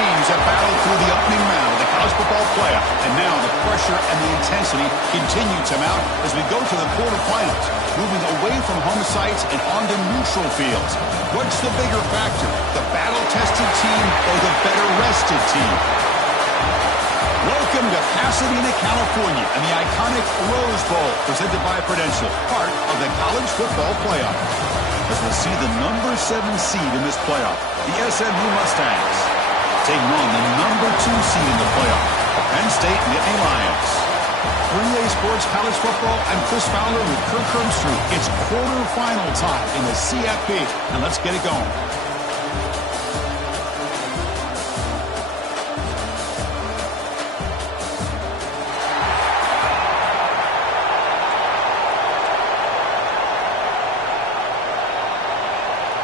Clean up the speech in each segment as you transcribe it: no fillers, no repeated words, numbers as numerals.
teams have battled through the opening round of the college football playoff, and now the pressure and the intensity continue to mount as we go to the quarterfinals, moving away from home sites and onto neutral fields. What's the bigger factor, the battle-tested team or the better-rested team? Welcome to Pasadena, California, and the iconic Rose Bowl, presented by Prudential, part of the college football playoff. As we'll see the number 7 seed in this playoff, the SMU Mustangs, taking on the number 2 seed in the playoff, the Penn State Nittany Lions. 3A Sports College Football, I'm Chris Fowler with Kirk Herbstreit. It's quarterfinal time in the CFP, and let's get it going.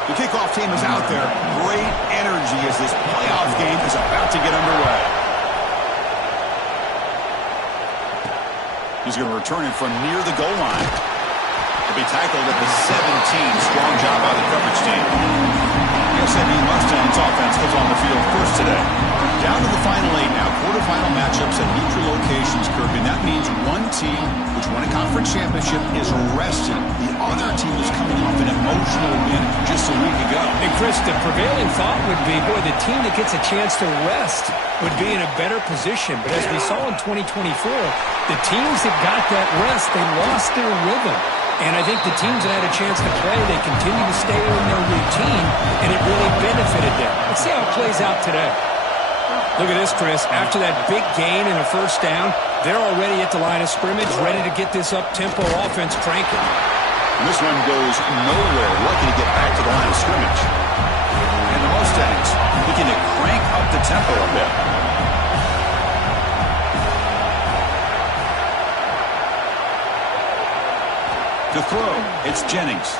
The kickoff team is out there. Great energy as this playoff game is about to get underway. He's going to return it from near the goal line. To be tackled at the 17. Strong job by the coverage team. The SMU Mustangs offense goes on the field first today. Down to the final 8 now. Quarterfinal matchups at neutral locations, Kirby. That means one team which won a conference championship is rested. The other team is coming off an emotional win just a week ago. And Chris, the prevailing thought would be, boy, the team that gets a chance to rest would be in a better position. But as we saw in 2024, the teams that got that rest, they lost their rhythm. And I think the teams that had a chance to play, they continue to stay in their routine, and it really benefited them. Let's see how it plays out today. Look at this, Chris. After that big gain and a first down, they're already at the line of scrimmage, ready to get this up-tempo offense cranking. And this one goes nowhere. Lucky to get back to the line of scrimmage. And the Mustangs looking to crank up the tempo a bit. To throw, it's Jennings.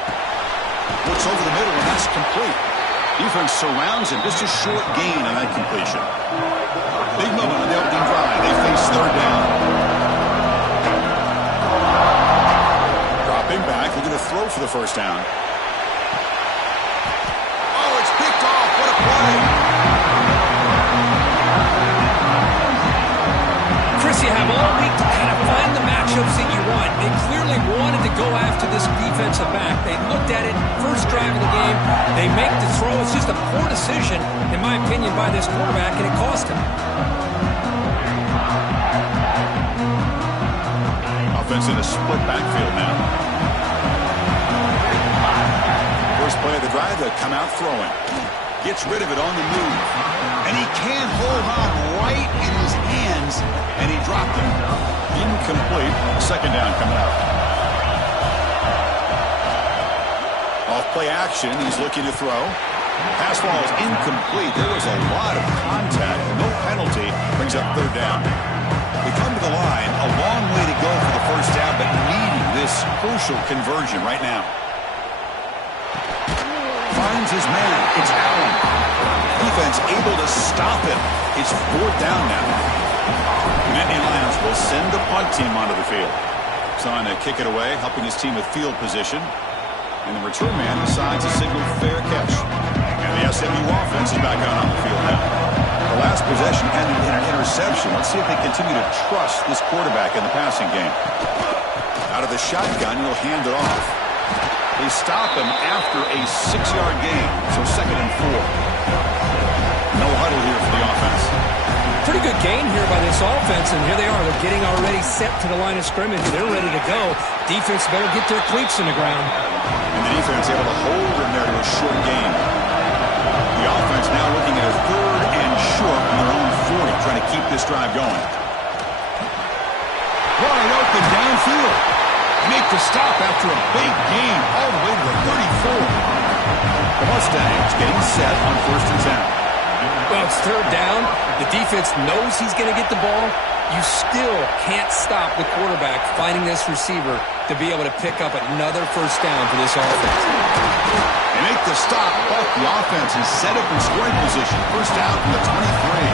Looks over the middle, and that's complete. Defense surrounds him. Just a short gain on that completion. Big moment on the opening drive. They face third down. Dropping back, looking to throw for the first down. Oh, it's picked off. What a play. Chris, you have all week to kind of find the matchups that you want. They clearly wanted to go after this defensive back. They looked at it, first drive of the game. They make the throw. It's just a poor decision, in my opinion, by this quarterback, and it cost him. Offense in a split backfield now. First play of the drive, they come out throwing. Gets rid of it on the move. And he can't hold on right in his hands, and he dropped it. Incomplete. Second down coming out. Off play action, he's looking to throw. Pass ball is incomplete. There was a lot of contact. No penalty. Brings up third down. We come to the line. A long way to go for the first down, but needing this crucial conversion right now. Finds his man. It's Allen. Defense able to stop him. It's fourth down now. Nittany Lions will send the punt team onto the field. He's on to kick it away, helping his team with field position. And the return man decides to signal fair catch. And the SMU offense is back out on the field now. The last possession ended in an interception. Let's see if they continue to trust this quarterback in the passing game. Out of the shotgun, he'll hand it off. They stop him after a 6-yard gain, so 2nd and 4. No huddle here for the offense. Pretty good gain here by this offense, and here they are. They're getting already set to the line of scrimmage. They're ready to go. Defense better get their cleats in the ground. And the defense able to hold him there to a short gain. The offense now looking at a 3rd and short on their own 40, trying to keep this drive going. Wide open downfield. Make the stop after a big gain all the way to the 34. The Mustangs getting set on 1st and 10. Well, it's third down. The defense knows he's going to get the ball. You still can't stop the quarterback finding this receiver to be able to pick up another first down for this offense. They make the stop, but the offense is set up in scoring position. First down from the 23.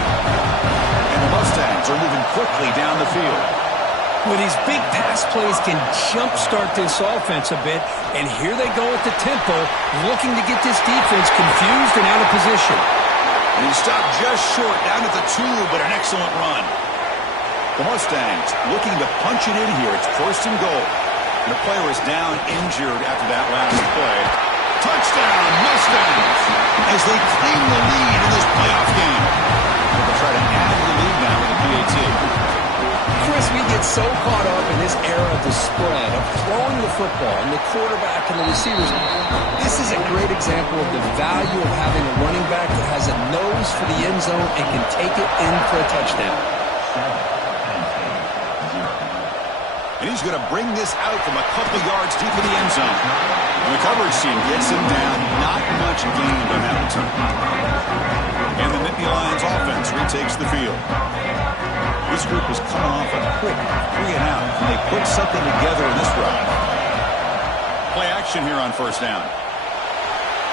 And the Mustangs are moving quickly down the field. Well, these big pass plays can jumpstart this offense a bit, and here they go at the tempo, looking to get this defense confused and out of position. And he stopped just short, down at the 2, but an excellent run. The Mustangs looking to punch it in here. It's 1st and goal. And the player is down injured after that last play. Touchdown, Mustangs, as they claim the lead in this playoff game. They'll try to add to the lead now with the PAT. Chris, we get so caught up in this era of the spread, of throwing the football and the quarterback and the receivers. This is a great example of the value of having a running back that has a nose for the end zone and can take it in for a touchdown. And he's going to bring this out from a couple yards deep in the end zone. And the coverage team gets him down. Not much gained on that return. And the Nittany Lions offense retakes the field. This group was coming off a quick 3-and-out, and they put something together in this drive. Play action here on 1st down.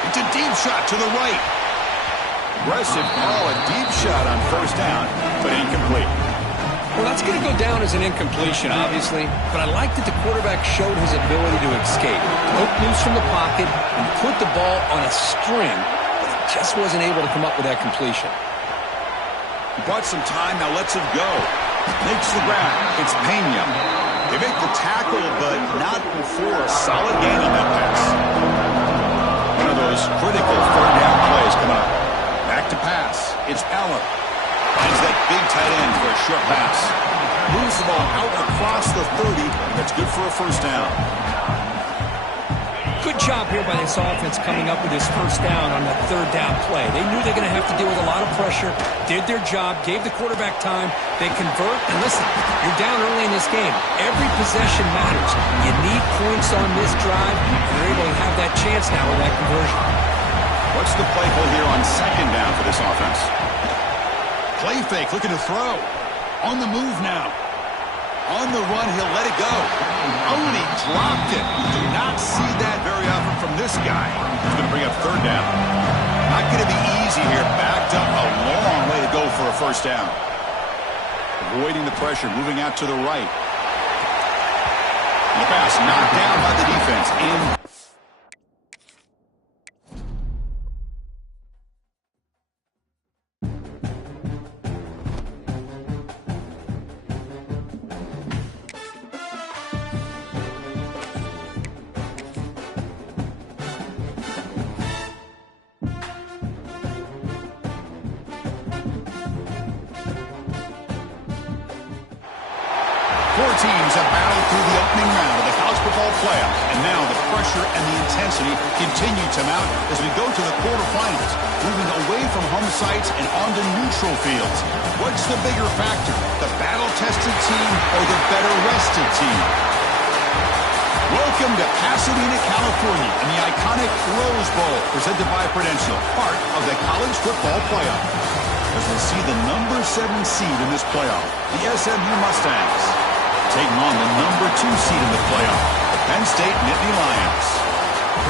It's a deep shot to the right. Aggressive call, a deep shot on 1st down, but incomplete. Well, that's going to go down as an incompletion, obviously, but I like that the quarterback showed his ability to escape. Broke loose from the pocket and put the ball on a string, but he just wasn't able to come up with that completion. He bought some time, now lets it go. Makes the grab. It's Pena. They make the tackle, but not before a solid gain on that pass. One of those critical 3rd down plays coming up. Back to pass. It's Allen. Finds that big tight end for a short pass. Moves the ball out across the 30. That's good for a 1st down. Good job here by this offense coming up with his 1st down on that 3rd down play. They knew they're going to have to deal with a lot of pressure, did their job, gave the quarterback time, they convert, and listen, you're down early in this game. Every possession matters. You need points on this drive, and they're able to have that chance now with that conversion. What's the play call here on 2nd down for this offense? Play fake, looking to throw. On the move now. On the run, he'll let it go. Oh, and he dropped it. Do not see that very often from this guy. He's going to bring up 3rd down. Not going to be easy here. Backed up a long way to go for a 1st down. Avoiding the pressure, moving out to the right. And the pass knocked down by the defense. In 4 teams have battled through the opening round of the college football playoff, and now the pressure and the intensity continue to mount as we go to the quarterfinals, moving away from home sites and onto neutral fields. What's the bigger factor, the battle-tested team or the better-rested team? Welcome to Pasadena, California, and the iconic Rose Bowl, presented by Prudential, part of the college football playoff. As we see the number 7 seed in this playoff, the SMU Mustangs, taking on the number 2 seed in the playoff, the Penn State Nittany Lions.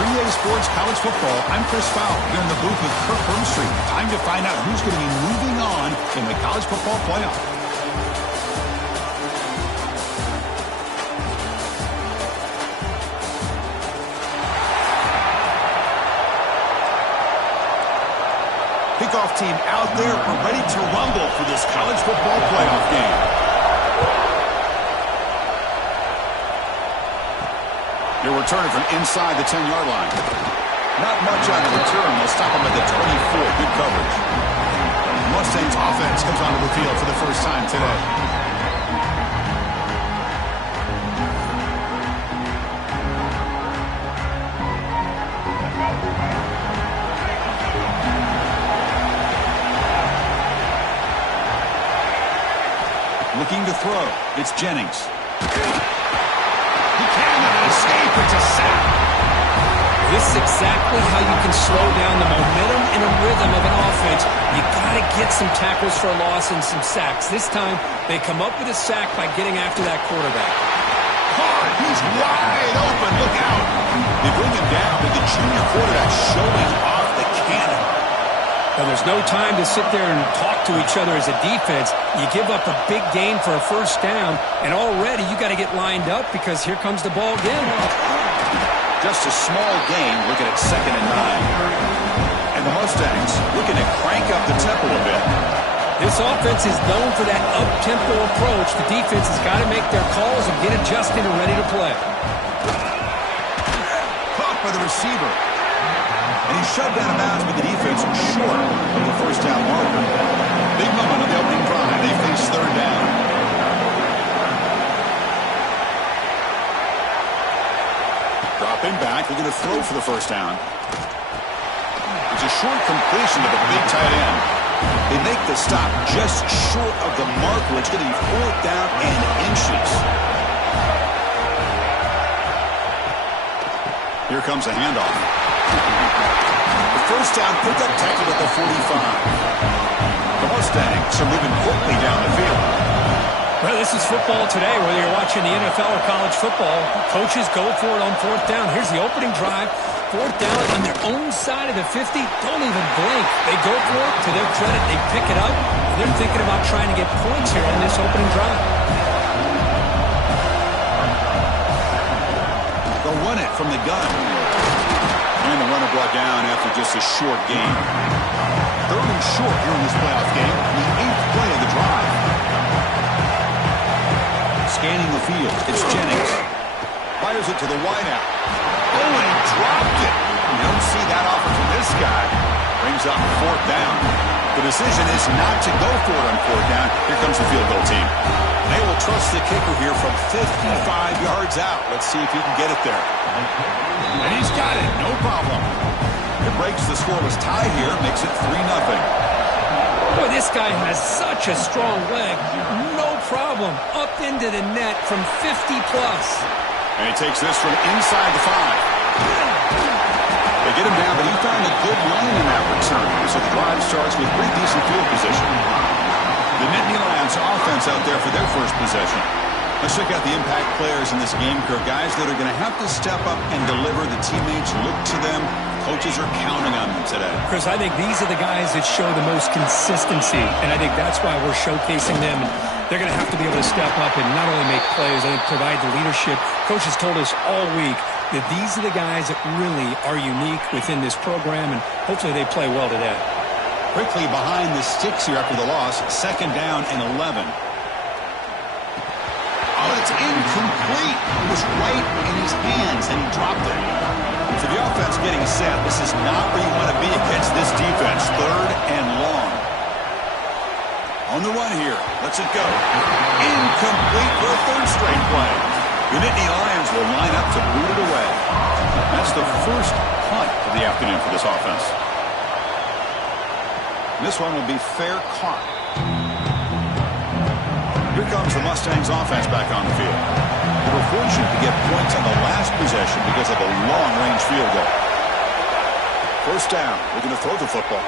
3A Sports College Football, I'm Chris Fowle, here in the booth with Kirk Hermstreet. Time to find out who's going to be moving on in the college football playoff. Kickoff team out there, we're ready to rumble for this college football playoff game. They're returning from inside the 10-yard line. Not much on the return. They'll stop him at the 24. Good coverage. Mustangs offense comes onto the field for the first time today. Looking to throw. It's Jennings. He cannot escape. It's a sack. This is exactly how you can slow down the momentum and a rhythm of an offense. You got to get some tackles for a loss and some sacks. This time, they come up with a sack by getting after that quarterback. Hard. He's wide open. Look out. They bring him down with the junior quarterback showing off the cannon. Now, there's no time to sit there and talk to each other as a defense. You give up a big gain for a first down, and already you got to get lined up because here comes the ball again. Just a small gain. Look at it, 2nd and 9. And the Mustangs looking to crank up the tempo a bit. This offense is known for that up-tempo approach. The defense has got to make their calls and get adjusted and ready to play. Caught by the receiver. And he's shoved out of bounds with the defense short of the first down marker. Big moment on the opening drive. They face third down. Dropping back, looking to throw for the first down. It's a short completion to the big tight end. They make the stop just short of the marker. It's going to be fourth down and inches. Here comes a handoff. The first down pickup tackled at the 45. The Mustangs are moving quickly down the field. Well, this is football today, whether you're watching the NFL or college football. Coaches go for it on fourth down. Here's the opening drive. Fourth down on their own side of the 50. Don't even blink. They go for it. To their credit, they pick it up. They're thinking about trying to get points here on this opening drive. They'll run it from the gun. And the runner brought down after just a short gain. Third and short here in this playoff game. The 8th play of the drive. Scanning the field, it's Jennings. Fires it to the wideout. Oh, and he dropped it. You don't see that often from this guy. Brings up fourth down. The decision is not to go for it on fourth down. Here comes the field goal team. They will trust the kicker here from 55 yards out. Let's see if he can get it there. And he's got it, no problem. It breaks the scoreless tie here, makes it 3-0. Boy, this guy has such a strong leg. No problem. Up into the net from 50-plus. And he takes this from inside the 5. They get him down, but he found a good lane in that return. So the drive starts with pretty decent field position. The Nittany Lions offense out there for their first possession. Let's check out the impact players in this game, Kirk. Guys that are going to have to step up and deliver. The teammates look to them. Coaches are counting on them today. Chris, I think these are the guys that show the most consistency, and I think that's why we're showcasing them. They're going to have to be able to step up and not only make plays, I think provide the leadership. Coaches told us all week that these are the guys that really are unique within this program, and hopefully they play well today. Quickly behind the sticks here after the loss. Second down and 11. Oh, it's incomplete. It was right in his hands, and he dropped it. So the offense getting set. This is not where you want to be against this defense. Third and long. On the run here. Lets it go. Incomplete for a third straight play. The Nittany Lions will line up to boot it away. That's the first punt of the afternoon for this offense. This one will be fair caught. Here comes the Mustangs offense back on the field. They were fortunate to get points on the last possession because of a long-range field goal. First down, looking to throw the football.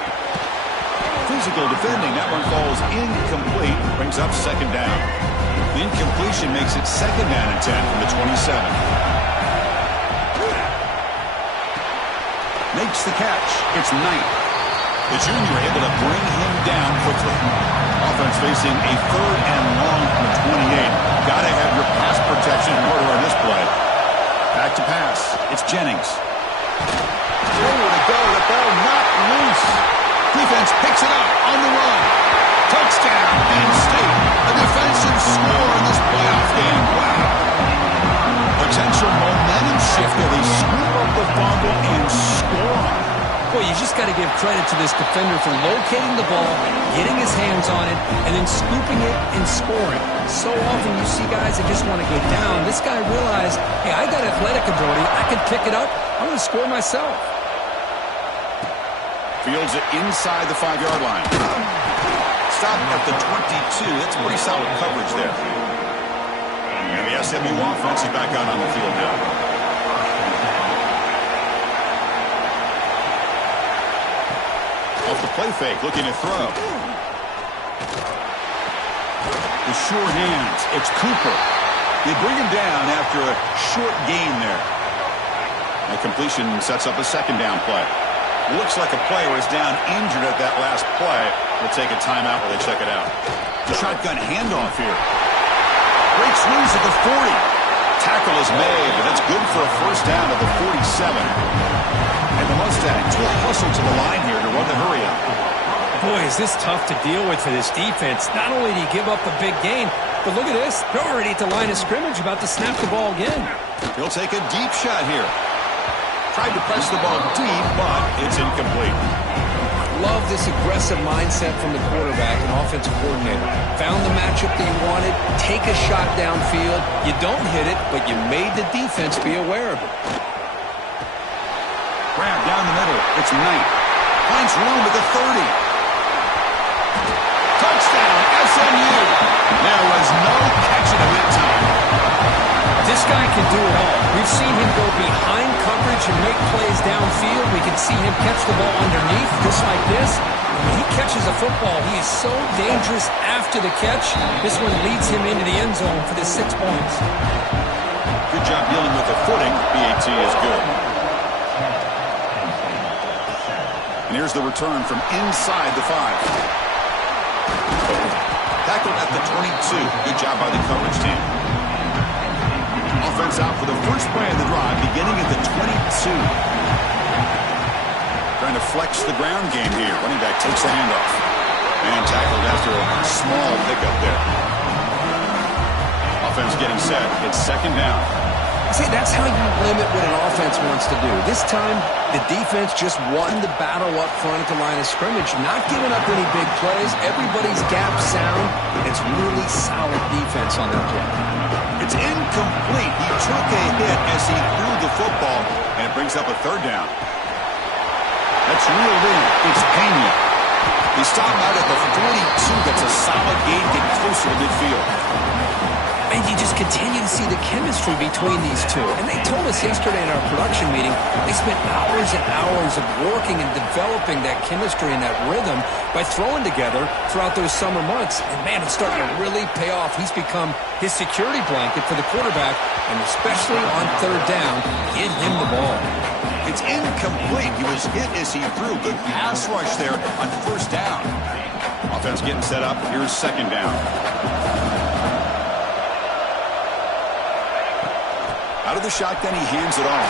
Physical defending, that one falls incomplete, brings up second down. The incompletion makes it second down and 10 from the 27. Makes the catch, it's Knight. The junior able to bring him down quickly. Offense facing a third and long from the 28. Got to have your pass protection in order on this play. Back to pass. It's Jennings. Nowhere to go. The ball not loose. Defense picks it up on the run. Touchdown, Penn State. A defensive score in this playoff game. Wow. Potential momentum shift where they scoop up the fumble and score. Boy, you just got to give credit to this defender for locating the ball, getting his hands on it, and then scooping it and scoring. So often you see guys that just want to go down. This guy realized, hey, I got athletic ability. I can pick it up. I'm going to score myself. Fields it inside the 5-yard line. Stop at the 22. That's pretty solid coverage there. And the SMU offense is back out on the field now. Off the play fake, looking to throw. The sure hands, it's Cooper. They bring him down after a short gain there. That completion sets up a second down play. Looks like a player is down injured at that last play. We'll take a timeout while they check it out. The shotgun handoff here. Breaks loose at the 40. Tackle is made, but that's good for a first down at the 47. And the the Mustangs will hustle to the line here to run the hurry up. Boy, is this tough to deal with for this defense. Not only do you give up a big gain, but look at this. They're already at the line of scrimmage, about to snap the ball again. He'll take a deep shot here. Tried to press the ball deep, but it's incomplete. Love this aggressive mindset from the quarterback and offensive coordinator. Found the matchup that you wanted. Take a shot downfield. You don't hit it, but you made the defense be aware of it. Grab down the middle. It's Knight. Finds room at the 30. Touchdown, SMU. There was no catching him that time. This guy can do it all. We've seen him go behind coverage and make plays downfield. We can see him catch the ball underneath, just like this. When he catches a football, he is so dangerous after the catch. This one leads him into the end zone for the 6 points. Good job dealing with the footing. PAT is good. And here's the return from inside the 5. Tackled at the 22. Good job by the coverage team. Offense out for the first play of the drive, beginning at the 22. Trying to flex the ground game here. Running back takes the handoff. And tackled after a small pickup there. Offense getting set. It's second down. See, that's how you limit what an offense wants to do. This time, the defense just won the battle up front at the line of scrimmage, not giving up any big plays. Everybody's gap sound. It's really solid defense on that play. It's incomplete. He took a hit as he threw the football, and it brings up a third down. That's reeled in. It's Penn. He stopped out at the 42. That's a solid gain, getting closer to midfield. And you just continue to see the chemistry between these two. And they told us yesterday in our production meeting, they spent hours and hours of working and developing that chemistry and that rhythm by throwing together throughout those summer months. And, man, it's starting to really pay off. He's become his security blanket for the quarterback, and especially on third down, get him the ball. It's incomplete. He was hit as he threw. Good pass rush there on first down. Offense getting set up. Here's second down. Out of the shotgun, he hands it off.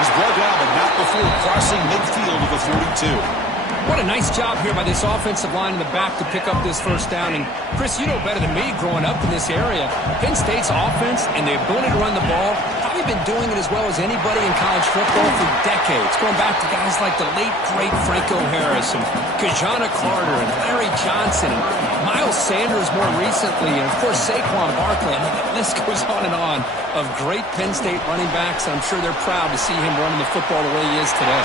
He's brought down, but not before crossing midfield of the 42. What a nice job here by this offensive line in the back to pick up this first down. And, Chris, you know better than me growing up in this area. Penn State's offense and the ability to run the ball, probably been doing it as well as anybody in college football for decades. Going back to guys like the late, great Franco Harris and Kajana Carter and Larry Johnson and Miles Sanders more recently. And, of course, Saquon Barkley. I mean, the list goes on and on of great Penn State running backs. I'm sure they're proud to see him running the football the way he is today.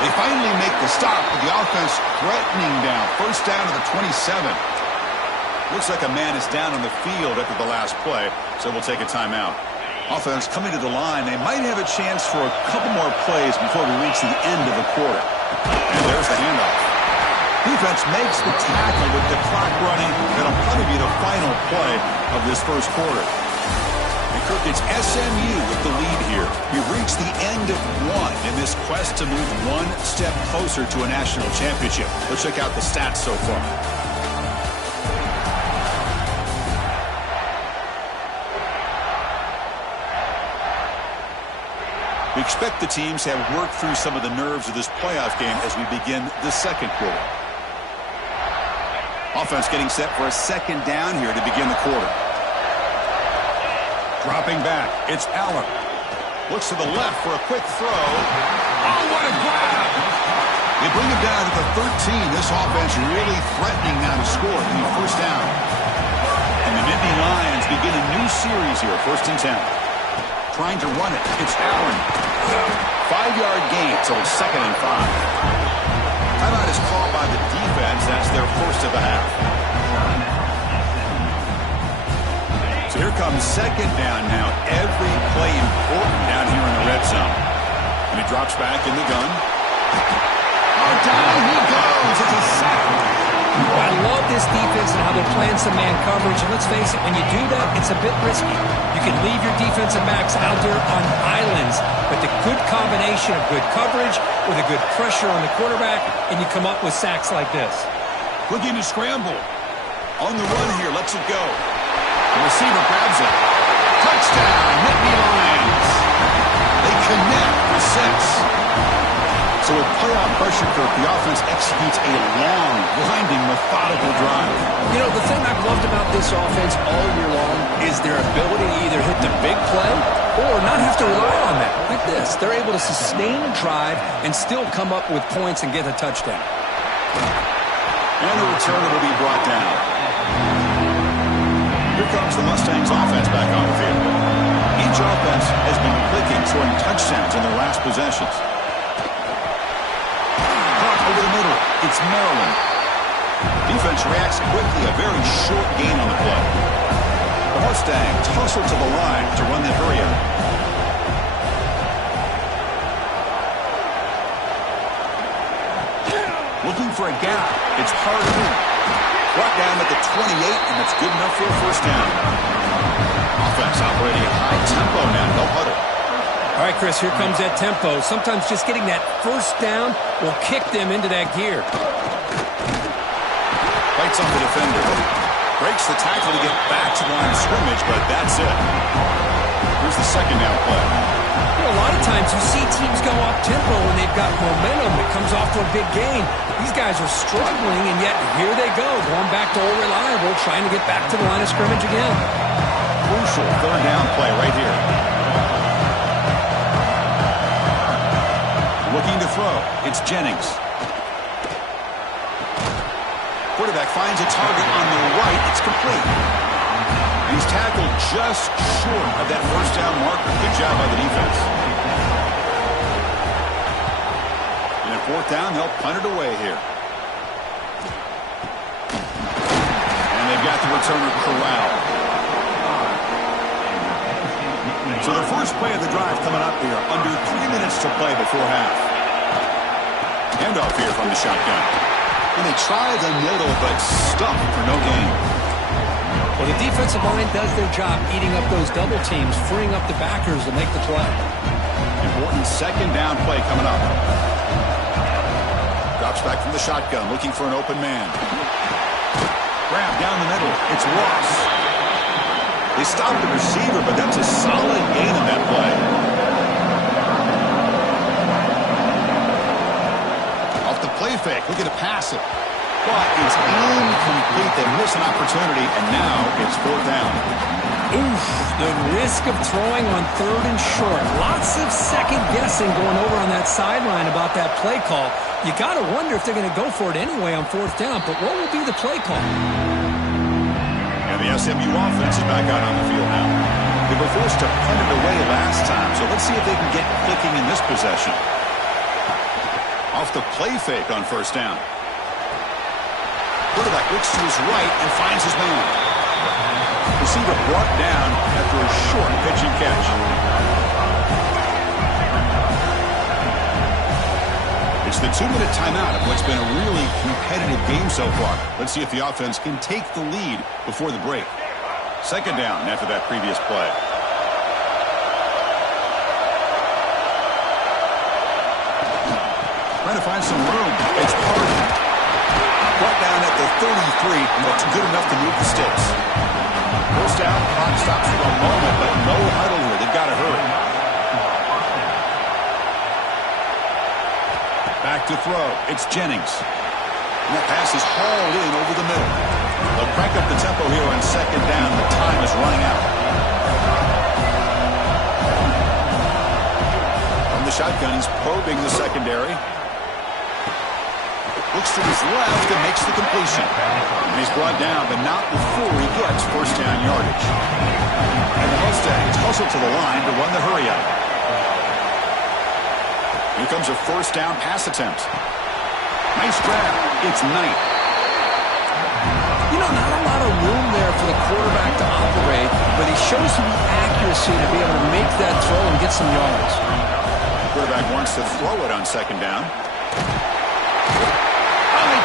They finally make the stop with the offense threatening down. First down to the 27. Looks like a man is down on the field after the last play, so we'll take a timeout. Offense coming to the line. They might have a chance for a couple more plays before we reach the end of the quarter. And there's the handoff. Defense makes the tackle with the clock running. That'll probably be the final play of this first quarter. And Kirk, it's SMU with the lead here. We've reached the end of one in this quest to move one step closer to a national championship. Let's check out the stats so far. We expect the teams to have worked through some of the nerves of this playoff game as we begin the second quarter. Offense getting set for a second down here to begin the quarter. Dropping back, it's Allen. Looks to the left for a quick throw. Oh, what a grab! They bring him down to the 13. This offense really threatening now to score the first down. And the Nittany Lions begin a new series here, 1st and 10. Trying to run it, it's Allen. 5-yard gain, so it's 2nd and 5. Timeout is called by the defense. That's their first of the half. So here comes second down now. Every play important down here in the red zone. And he drops back in the gun. Oh, down he goes. It's a sack. I love this defense and how they're playing some man coverage. And let's face it, when you do that, it's a bit risky. You can leave your defensive backs out there on islands. But the good combination of good coverage with a good pressure on the quarterback, and you come up with sacks like this. Looking to scramble. On the run here, lets it go. The receiver grabs it. Touchdown, Nittany Lions. They connect for So with playoff pressure, Kirk, the offense executes a long, grinding, methodical drive. You know, the thing I've loved about this offense all year long is their ability to either hit the big play or not have to rely on that. Like this, they're able to sustain a drive and still come up with points and get a touchdown. And the return will be brought down. Here comes the Mustangs offense back on the field. Each offense has been clicking, scoring touchdowns in their last possessions. Caught over the middle. It's Maryland. Defense reacts quickly. A very short gain on the play. The Mustangs hustle to the line to run the hurry up. Looking for a gap. It's hard to move. Brought down at the 28, and that's good enough for a first down. Offense operating at high tempo now. No huddle. All right, Chris, here comes that tempo. Sometimes just getting that first down will kick them into that gear. Fights on the defender. Breaks the tackle to get back to the line of scrimmage, but that's it. Here's the second down play. You know, a lot of times you see teams go up-tempo when they've got momentum that comes off to a big gain. These guys are struggling, and yet here they go, going back to old reliable, trying to get back to the line of scrimmage again. Crucial third down play right here. Looking to throw. It's Jennings. Quarterback finds a target on the right. It's complete. He's tackled just short of that first down marker. Good job by the defense. And at fourth down, they'll punt it away here. And they've got the returner corralled. So the first play of the drive coming up here. Under 3 minutes to play before half. Handoff here from the shotgun. And they try the middle, but stuffed for no gain. Well, the defensive line does their job eating up those double teams, freeing up the backers to make the play. Important second down play coming up. Drops back from the shotgun, looking for an open man. Grab down the middle. It's Ross. They stop the receiver, but that's a solid gain on that play. Off the play fake, looking to pass it. But it's incomplete. They miss an opportunity, and now it's fourth down. Oof, the risk of throwing on third and short. Lots of second guessing going over on that sideline about that play call. You got to wonder if they're going to go for it anyway on fourth down, but what will be the play call? And the SMU offense is back out on the field now. They were forced to punt it away last time, so let's see if they can get clicking in this possession. Off the play fake on first down. Quarterback looks to his right and finds his man. Receiver brought down after a short pitch and catch. It's the 2-minute timeout of what's been a really competitive game so far. Let's see if the offense can take the lead before the break. Second down after that previous play. Trying to find some room. It's Parton. Brought down at the 33, and that's good enough to move the sticks. First down, clock stops for a moment, but no huddle here. They've got to hurry. Back to throw. It's Jennings. And that pass is hauled in over the middle. They'll crank up the tempo here on second down. The time is running out. From the shotgun, he's probing the secondary. Looks to his left and makes the completion. And he's brought down, but not before he gets first down yardage. And the Mustangs hustle to the line to run the hurry up. Here comes a first down pass attempt. Nice grab. It's Knight. You know, not a lot of room there for the quarterback to operate, but he shows some accuracy to be able to make that throw and get some yards. The quarterback wants to throw it on second down.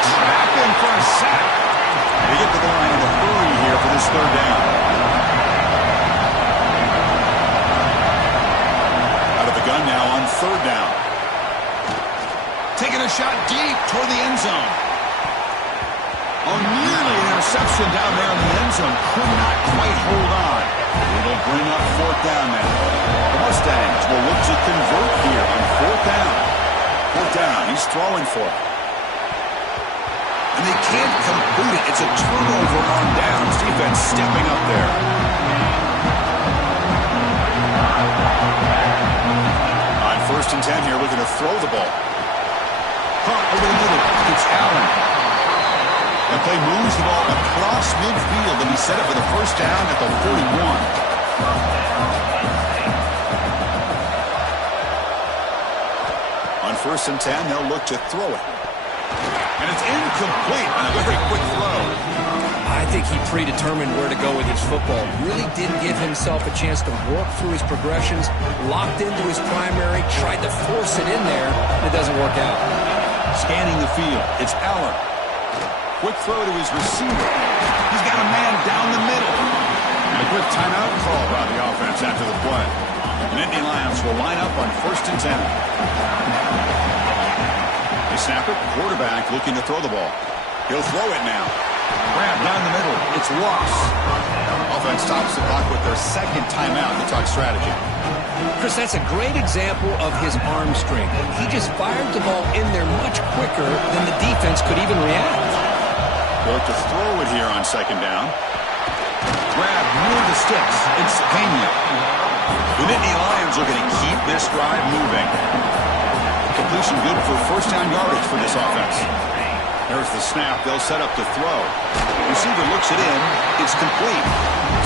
Trap him for a sack. They get to the line in a hurry here for this third down. Out of the gun now on third down. Taking a shot deep toward the end zone. Oh, nearly an interception down there in the end zone. Could not quite hold on. It'll bring up fourth down now. The Mustangs will look to convert here on fourth down. Fourth down. He's throwing for it. And they can't complete it. It's a turnover on downs. Defense stepping up there. On 1st and 10 here, looking to throw the ball. Over the middle. It's Allen. The play moves the ball across midfield, and he set it for the first down at the 41. On 1st and 10, they'll look to throw it. And it's incomplete on a very quick throw. I think he predetermined where to go with his football. Really didn't give himself a chance to work through his progressions, locked into his primary, tried to force it in there, and it doesn't work out. Scanning the field, it's Allen. Quick throw to his receiver. He's got a man down the middle. And a quick timeout call by the offense after the play. Nittany Lions will line up on 1st and 10. They snap it. Quarterback looking to throw the ball. He'll throw it now. Grab down the middle. It's Ross. Offense stops the clock with their second timeout to talk strategy. Chris, that's a great example of his arm strength. He just fired the ball in there much quicker than the defense could even react. Look to throw it here on 2nd down. Grab near the sticks. It's Penn. The Nittany Lions looking to keep this drive moving. Completion good for 1st down yardage for this offense. There's the snap. They'll set up to throw. Receiver looks it in. It's complete.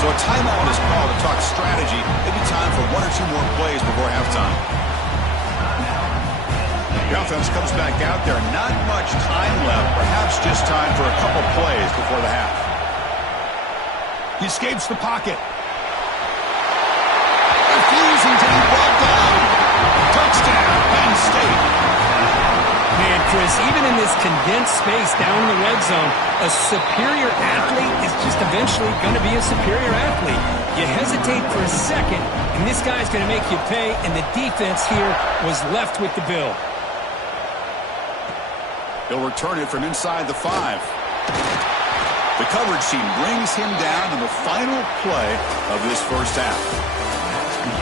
So a timeout is called to talk strategy. Maybe time for 1 or 2 more plays before halftime. The offense comes back out there. Not much time left. Perhaps just time for a couple plays before the half. He escapes the pocket. Refusing to be brought down. Touchdown, Penn State. Man, Chris, even in this condensed space down in the red zone, a superior athlete is just eventually going to be a superior athlete. You hesitate for a second, and this guy's going to make you pay, and the defense here was left with the bill. He'll return it from inside the 5. The coverage team brings him down in the final play of this first half.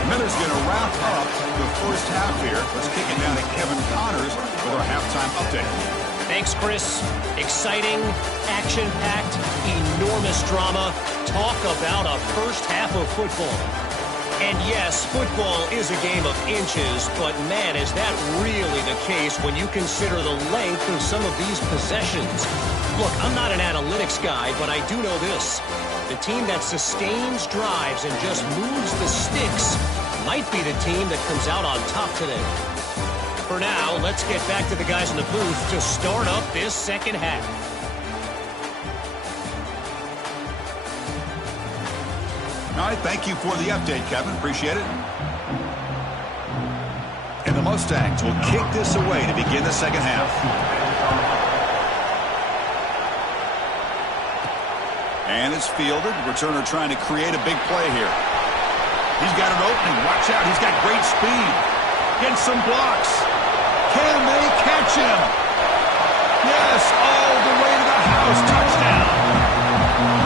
Miller's going to wrap up the first half here. Let's kick it down to Kevin Connors with our halftime update. Thanks, Chris. Exciting, action-packed, enormous drama. Talk about a first half of football. And yes, football is a game of inches, but man, is that really the case when you consider the length of some of these possessions. Look, I'm not an analytics guy, but I do know this. The team that sustains drives and just moves the sticks might be the team that comes out on top today. For now, let's get back to the guys in the booth to start up this second half. All right, thank you for the update, Kevin. Appreciate it. And the Mustangs will kick this away to begin the second half. And it's fielded. Returner trying to create a big play here. He's got an opening. Watch out. He's got great speed. Gets some blocks. Can they catch him? Yes, all the way to the house. Touchdown.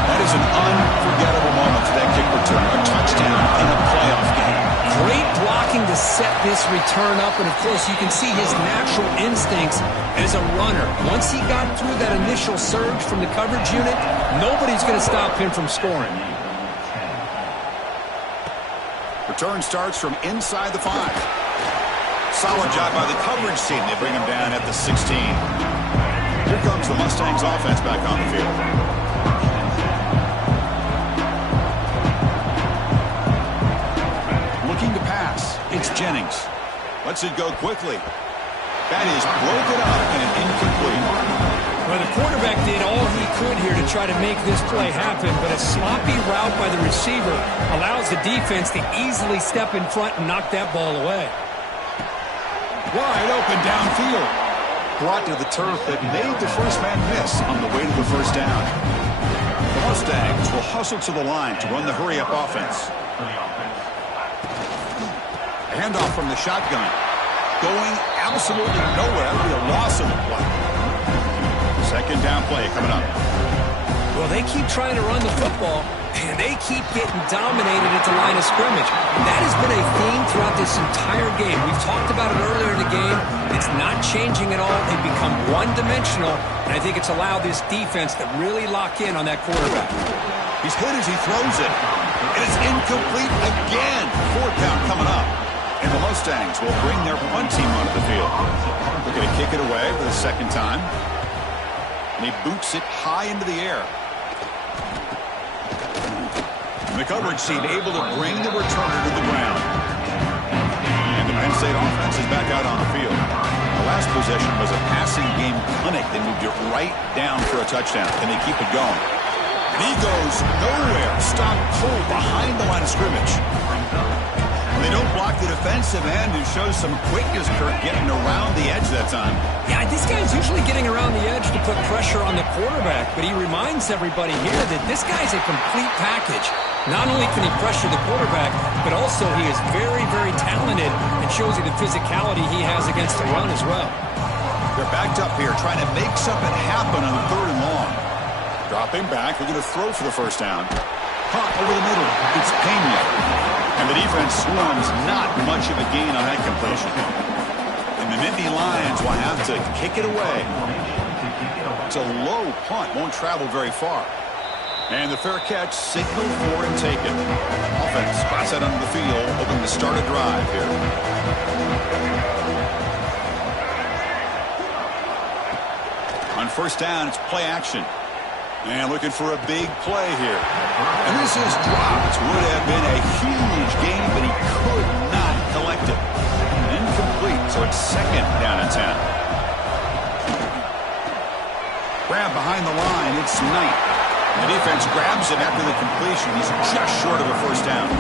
That is an unforgettable moment for that kick return. A touchdown in a playoff game. Great blocking to set this return up, and of course you can see his natural instincts as a runner. Once he got through that initial surge from the coverage unit, nobody's going to stop him from scoring. Return starts from inside the 5. Solid job by the coverage team. They bring him down at the 16. Here comes the Mustangs offense back on the field. Looking to pass. It's Jennings. Lets it go quickly. That is broken up and incomplete. Well, the quarterback did all he could here to try to make this play happen, but a sloppy route by the receiver allows the defense to easily step in front and knock that ball away. Wide open downfield. Brought to the turf that made the first man miss on the way to the first down. The Mustangs will hustle to the line to run the hurry-up offense. A handoff from the shotgun. Going absolutely nowhere. That'll be a loss in the play. Second down play coming up. Well, they keep trying to run the football, and they keep getting dominated at the line of scrimmage. That has been a theme throughout throughout this entire game. We've talked about it earlier in the game. It's not changing at all. They've become one-dimensional, and I think it's allowed this defense to really lock in on that quarterback. He's hit as he throws it, and it's incomplete again. Fourth down coming up, and the Mustangs will bring their punt team onto the field. They're going to kick it away for the second time, and he boots it high into the air. The coverage team able to bring the returner to the ground. And the Penn State offense is back out on the field. The last possession was a passing game clinic. They moved it right down for a touchdown. Can they keep it going? And he goes nowhere. Stop pulled behind the line of scrimmage. They don't block the defensive end, who shows some quickness, Kirk, getting around the edge that time. Yeah, this guy's usually getting around the edge to put pressure on the quarterback, but he reminds everybody here that this guy's a complete package. Not only can he pressure the quarterback, but also he is very, very talented and shows you the physicality he has against the run as well. They're backed up here, trying to make something happen on the 3rd and long. Dropping back, they're going to throw for the first down. Punt over the middle. It's Penn. And the defense slums not much of a gain on that completion. And the Nittany Lions will have to kick it away. It's a low punt, won't travel very far. And the fair catch, signal for and take it. Offense spots out onto the field, hoping to start a drive here. On first down, it's play action. And looking for a big play here. And this is dropped. Would have been a huge gain, but he could not collect it. Incomplete, so it's 2nd down and 10. Grab behind the line, it's Knight. The defense grabs it after the completion. He's just short of a first down.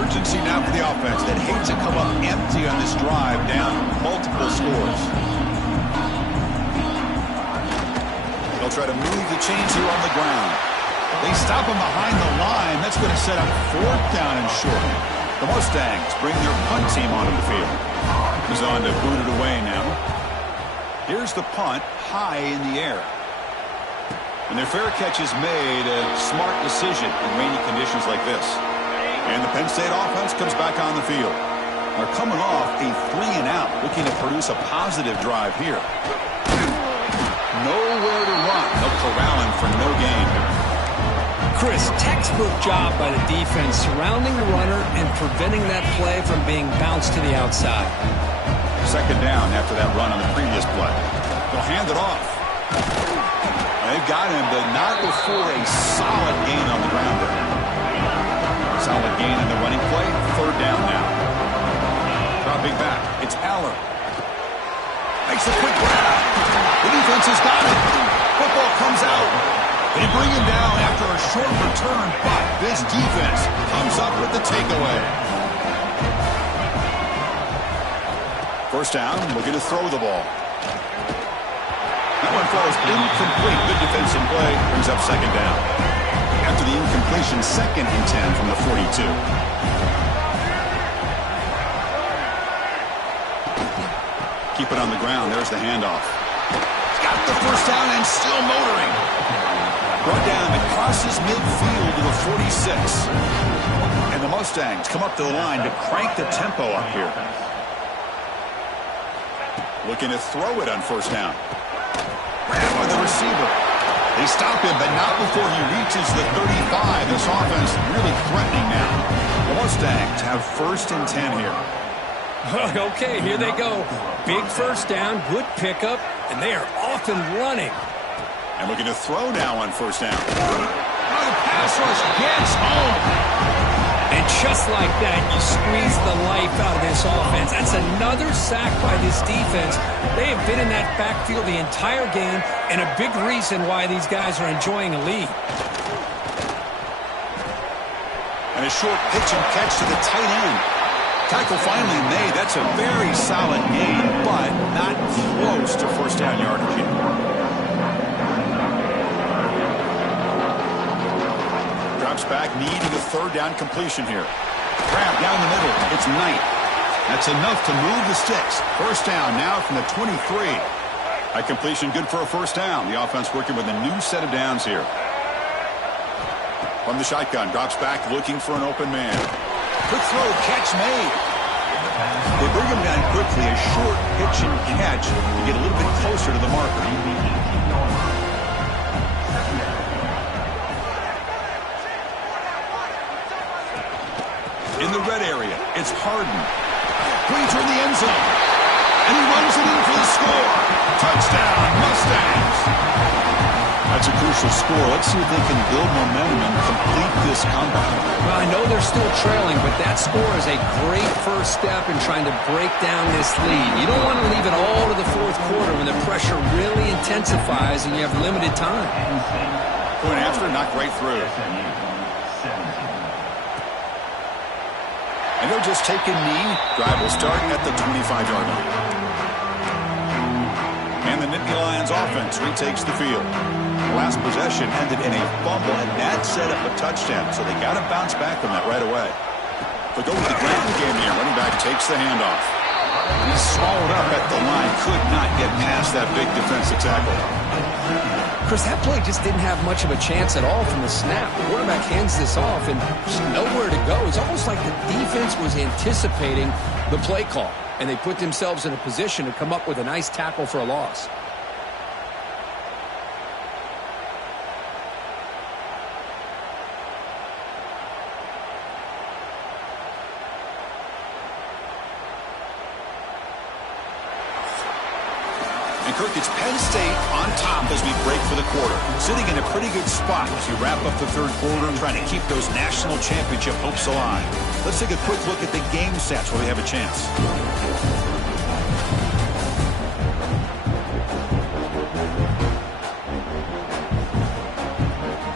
Urgency now for the offense that hates to come up empty on this drive, down multiple scores. They'll try to move the chains here on the ground. They stop him behind the line. That's going to set up 4th down and short. The Mustangs bring their punt team onto the field. He's on to boot it away now. Here's the punt, high in the air. And their fair catch is made, a smart decision in rainy conditions like this. And the Penn State offense comes back on the field. They're coming off a 3-and-out, looking to produce a positive drive here. Nowhere to run. No corralling for no gain. Chris, textbook job by the defense surrounding the runner and preventing that play from being bounced to the outside. 2nd down after that run on the previous play. They'll hand it off. They've got him, but not before a solid gain on the ground there. Solid gain in the running play. 3rd down now. Dropping back. It's Aller. Makes a quick grab. The defense has got it. Football comes out. They bring him down after a short return, but this defense comes up with the takeaway. First down, looking to throw the ball. That one falls incomplete. Good defensive play. Brings up 2nd down. After the incompletion, 2nd and 10 from the 42. Keep it on the ground. There's the handoff. He's got the first down and still motoring. Brought down. It crosses midfield to the 46. And the Mustangs come up to the line to crank the tempo up here. Looking to throw it on first down. Grab by the receiver. They stop him, but not before he reaches the 35. This offense really threatening now. The Mustangs have 1st and 10 here. Okay, here they go. Big first down, good pickup, and they are off and running. And looking to throw now on first down. Oh, the pass rush gets home. And just like that, you squeeze the life out of this offense. That's another sack by this defense. They have been in that backfield the entire game, and a big reason why these guys are enjoying a lead. And a short pitch and catch to the tight end. Tackle finally made. That's a very solid gain, but not close to first down yardage yet. Drops back, needing a 3rd down completion here. Grab down the middle. It's Knight. That's enough to move the sticks. First down now from the 23. That completion good for a first down. The offense working with a new set of downs here. From the shotgun, drops back looking for an open man. Quick throw, catch made. They bring him down quickly, a short pitch and catch to get a little bit closer to the marker. In the red area, it's Harden. Breather in the end zone. And he runs it in for the score. Touchdown, Mustangs. That's a crucial score. Let's see if they can build momentum and complete this comeback. Well, I know they're still trailing, but that score is a great first step in trying to break down this lead. You don't want to leave it all to the fourth quarter when the pressure really intensifies and you have limited time. Point after, knocked right through. And they'll just take a knee. Drive will start at the 25-yard line. And the Nittany Lions offense retakes the field. The last possession ended in a fumble, and that set up a touchdown. So they got to bounce back from that right away. They'll go with the ground game here. Running back takes the handoff. He's swallowed up at the line. Could not get past that big defensive tackle. Chris, that play just didn't have much of a chance at all from the snap. The quarterback hands this off and just nowhere to go. It's almost like the defense was anticipating the play call, and they put themselves in a position to come up with a nice tackle for a loss. Kirk, it's Penn State on top as we break for the quarter. Sitting in a pretty good spot as we wrap up the third quarter and trying to keep those national championship hopes alive. Let's take a quick look at the game stats where we have a chance.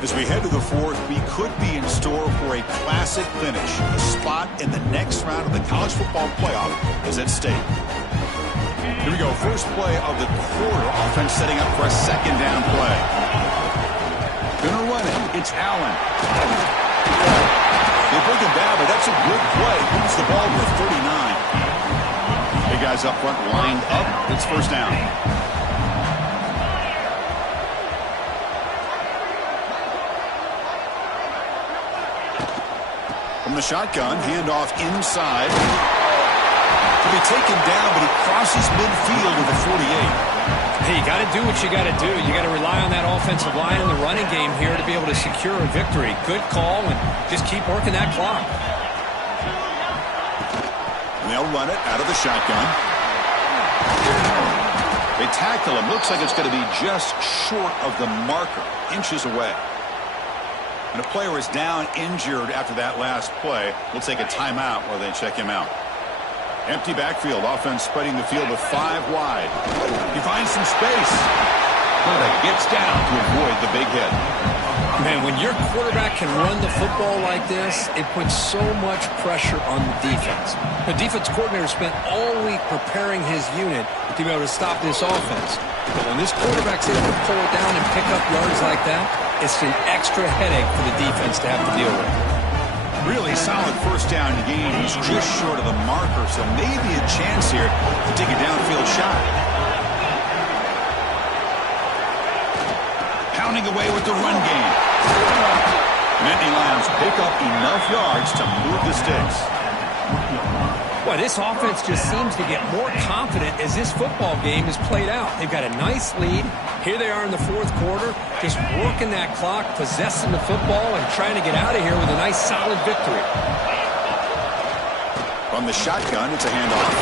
As we head to the fourth, we could be in store for a classic finish. A spot in the next round of the college football playoff is at stake. Here we go, first play of the quarter. Offense setting up for a second down play. Gonna run it. It's Allen. They bring him down, but that's a good play. Moves the ball to 39. Big guys up front lined up. It's first down. From the shotgun, handoff inside. He'll be taken down, but he crosses midfield with a 48. Hey, you got to do what you got to do. You got to rely on that offensive line in the running game here to be able to secure a victory. Good call, and just keep working that clock. And they'll run it out of the shotgun. They tackle him. Looks like it's going to be just short of the marker, inches away. And a player is down injured after that last play. We'll take a timeout while they check him out. Empty backfield. Offense spreading the field with 5 wide. He finds some space. But gets down to avoid the big hit. Man, when your quarterback can run the football like this, it puts so much pressure on the defense. The defense coordinator spent all week preparing his unit to be able to stop this offense. But when this quarterback's able to pull it down and pick up yards like that, it's an extra headache for the defense to have to deal with. Really solid first down gain. He's just short of the marker, so maybe a chance here to take a downfield shot. Pounding away with the run game. Nittany Lions pick up enough yards to move the sticks. Boy, this offense just seems to get more confident as this football game is played out. They've got a nice lead. Here they are in the fourth quarter, just working that clock, possessing the football, and trying to get out of here with a nice, solid victory. From the shotgun, it's a handoff.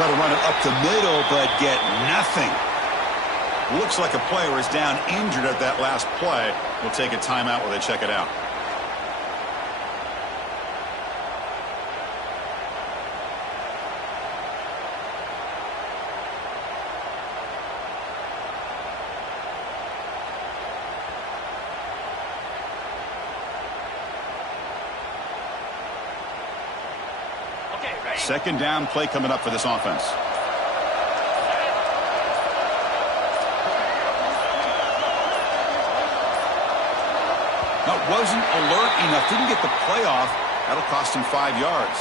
Try to run it up the middle, but get nothing. Looks like a player is down injured at that last play. We'll take a timeout while they check it out. Second down play coming up for this offense. That wasn't alert enough. Didn't get the play off. That'll cost him 5 yards.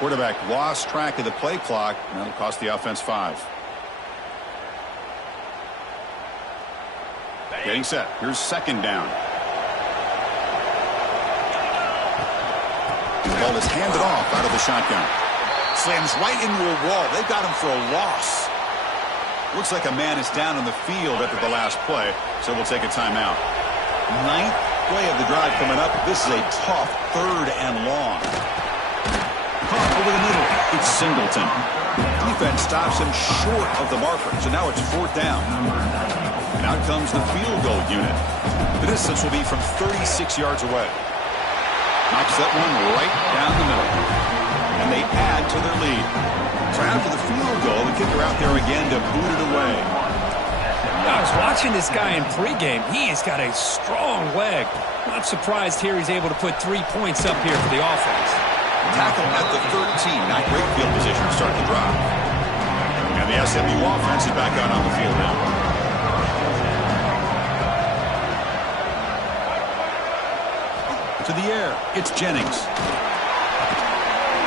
Quarterback lost track of the play clock. And that'll cost the offense 5. Getting set. Here's second down. The ball is handed off out of the shotgun. Slams right into a wall. They've got him for a loss. Looks like a man is down on the field after the last play, so we'll take a timeout. Ninth play of the drive coming up. This is a tough 3rd and long. Caught over the middle. It's Singleton. Defense stops him short of the marker, so now it's 4th down. And out comes the field goal unit. The distance will be from 36 yards away. Knocks that one right down the middle. And they add to their lead. So after the field goal, the kicker out there again to boot it away. I was watching this guy in pregame. He has got a strong leg. Not surprised here he's able to put 3 points up here for the offense. Tackle at the 13. Not great field position to start the drive. And the SMU offense is back out on the field now. To the air. It's Jennings.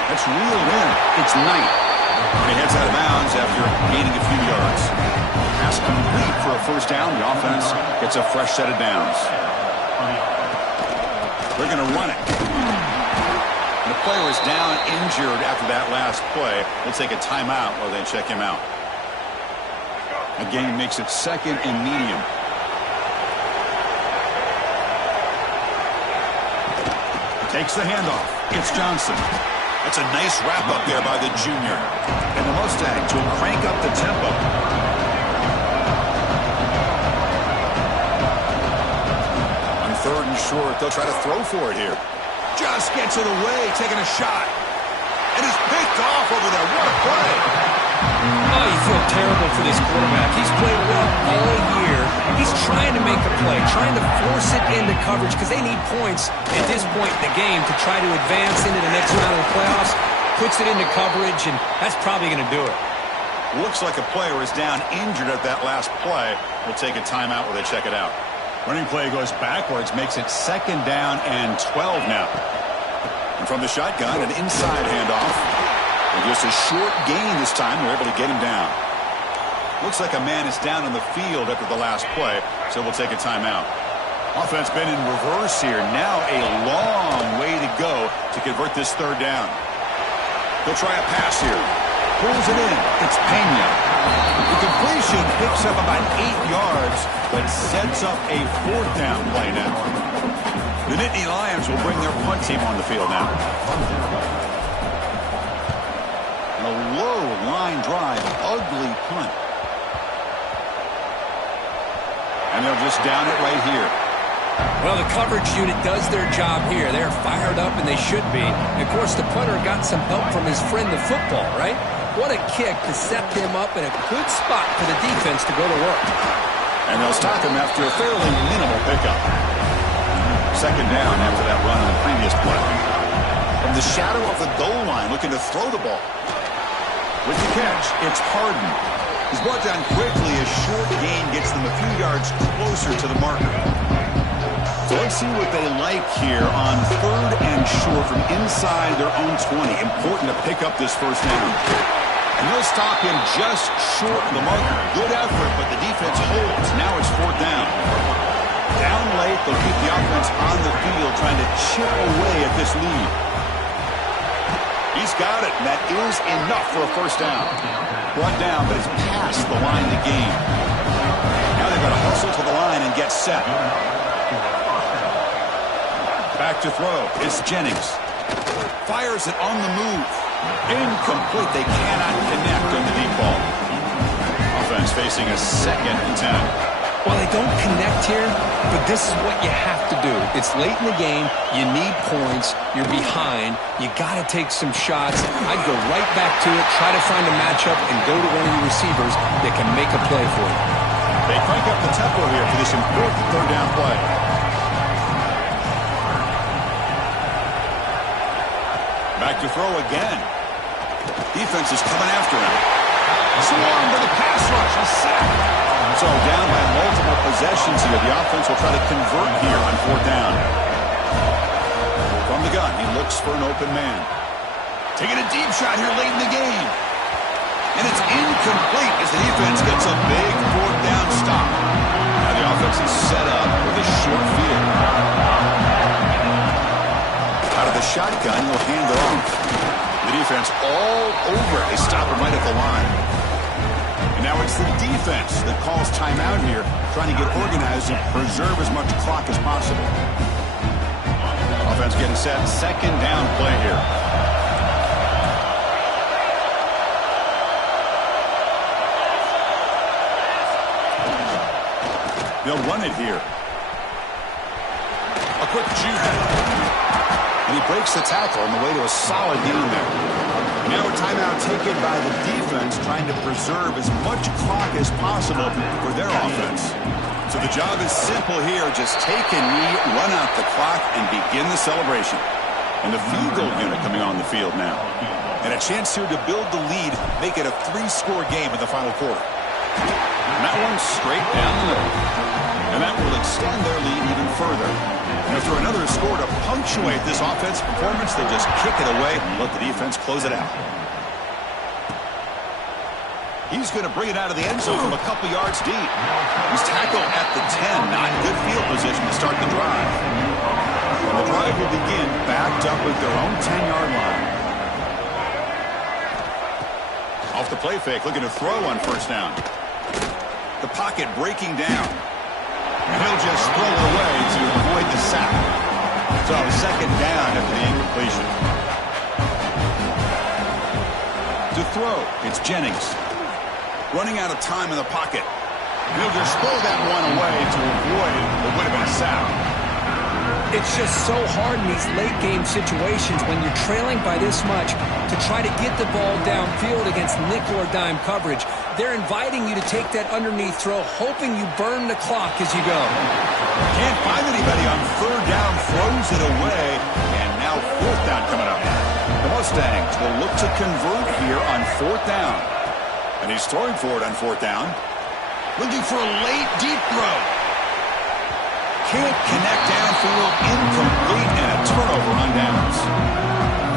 That's reeled in. It's Knight. And he heads out of bounds after gaining a few yards. Pass complete for a first down. The offense gets a fresh set of downs. They're going to run it. And the player is down injured after that last play. They'll take a timeout while they check him out. The game makes it 2nd and medium. Takes the handoff. It's Johnson. That's a nice wrap up there by the junior. And the Mustangs will crank up the tempo. On 3rd and short, they'll try to throw for it here. Just gets it away, taking a shot. And is picked off over there. What a play. Oh, you feel terrible for this quarterback. He's played well all year. He's trying to make a play, trying to force it into coverage because they need points at this point in the game to try to advance into the next round of the playoffs. Puts it into coverage, and that's probably going to do it. Looks like a player is down injured at that last play. We'll take a timeout while they check it out. Running play goes backwards, makes it 2nd down and 12 now. And from the shotgun, an inside handoff. And just a short gain this time. They're able to get him down. Looks like a man is down on the field after the last play, so we'll take a timeout. Offense been in reverse here. Now a long way to go to convert this 3rd down. They'll try a pass here. Pulls it in. It's Pena. The completion picks up about 8 yards, but sets up a 4th down play now. The Nittany Lions will bring their punt team on the field now. A low line drive, ugly punt. And they'll just down it right here. Well, the coverage unit does their job here. They're fired up, and they should be. And of course, the punter got some help from his friend, the football, right? What a kick to set him up in a good spot for the defense to go to work. And they'll stop him after a fairly minimal pickup. 2nd down after that run on the previous play. From the shadow of the goal line, looking to throw the ball. With the catch, it's Harden. He's brought down quickly. A short gain gets them a few yards closer to the marker. So let's see what they like here on 3rd and short from inside their own 20. Important to pick up this first down. And they'll stop him just short of the marker. Good effort, but the defense holds. Now it's 4th down. Down late, they'll keep the offense on the field trying to chip away at this lead. He's got it, and that is enough for a first down. Brought down, but it's past the line to gain. Now they've got to hustle to the line and get set. Back to throw. It's Jennings. Fires it on the move. Incomplete. They cannot connect on the deep ball. Offense facing a 2nd and 10. Well, they don't connect here, but this is what you have to do. It's late in the game. You need points. You're behind. You got to take some shots. I'd go right back to it, try to find a matchup, and go to one of your receivers that can make a play for you. They crank up the tempo here for this important 3rd down play. Back to throw again. Defense is coming after him. Swarmed with a pass rush. A sack. So down by multiple possessions here. The offense will try to convert here on 4th down. From the gun, he looks for an open man. Taking a deep shot here late in the game. And it's incomplete as the defense gets a big 4th down stop. Now the offense is set up with a short field. Out of the shotgun, he'll hand it off. The defense all over it. They stop him right at the line. And now it's the defense that calls timeout here, trying to get organized and preserve as much clock as possible. Offense getting set. Second down play here. They'll run it here. A quick juke. And he breaks the tackle on the way to a solid gain there. Now a timeout taken by the defense, trying to preserve as much clock as possible for their offense. So the job is simple here. Just take a knee, run out the clock, and begin the celebration. And the field goal unit coming on the field now. And a chance here to build the lead, make it a 3-score game in the final quarter. And that one's straight down the middle. And that will extend their lead even further. And after another score to punctuate this offensive performance, they just kick it away and let the defense close it out. He's going to bring it out of the end zone from a couple yards deep. He's tackled at the 10. Not good field position to start the drive. And the drive will begin backed up with their own 10-yard line. Off the play fake, looking to throw on first down. The pocket breaking down. And he'll just throw it away to avoid the sack. So second down after the incompletion. To throw, it's Jennings. Running out of time in the pocket. And he'll just throw that one away to avoid what would have been a sack. It's just so hard in these late-game situations when you're trailing by this much to try to get the ball downfield against nickel or dime coverage. They're inviting you to take that underneath throw, hoping you burn the clock as you go. Can't find anybody on third down, throws it away, and now fourth down coming up. The Mustangs will look to convert here on fourth down. And he's throwing for it on fourth down. Looking for a late, deep throw. Can't connect downfield, incomplete, and a turnover on downs.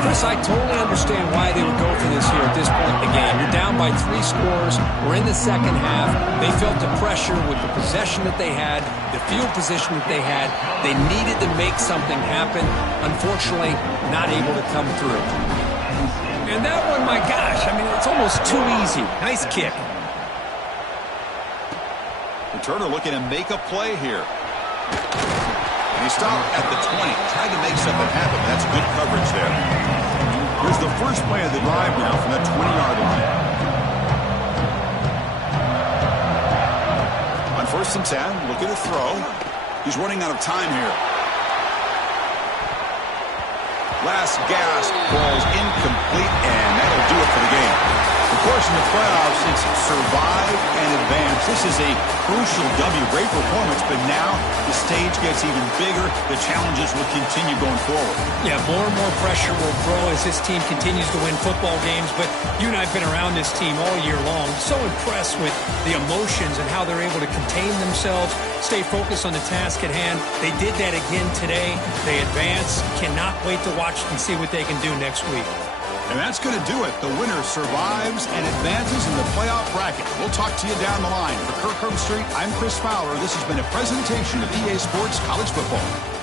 Chris, I totally understand why they would go for this here at this point in the game. You're down by 3 scores. We're in the second half. They felt the pressure with the possession that they had, the field position that they had. They needed to make something happen. Unfortunately, not able to come through. And that one, my gosh, I mean, it's almost too easy. Nice kick. Returner looking to make a play here. And he stopped at the 20, trying to make something happen. That's good coverage there. Here's the first play of the drive now from the 20-yard line. On first and 10, looking to throw. He's running out of time here. Last gasp, ball's incomplete, and that'll do it for the game. Of course, in the playoffs, it's survive and advance. This is a crucial W. Great performance, but now the stage gets even bigger. The challenges will continue going forward. Yeah, more and more pressure will grow as this team continues to win football games, but you and I have been around this team all year long. So impressed with the emotions and how they're able to contain themselves, stay focused on the task at hand. They did that again today. They advance. Cannot wait to watch and see what they can do next week. And that's going to do it. The winner survives and advances in the playoff bracket. We'll talk to you down the line. For Kirk Herbstreit, I'm Chris Fowler. This has been a presentation of EA Sports College Football.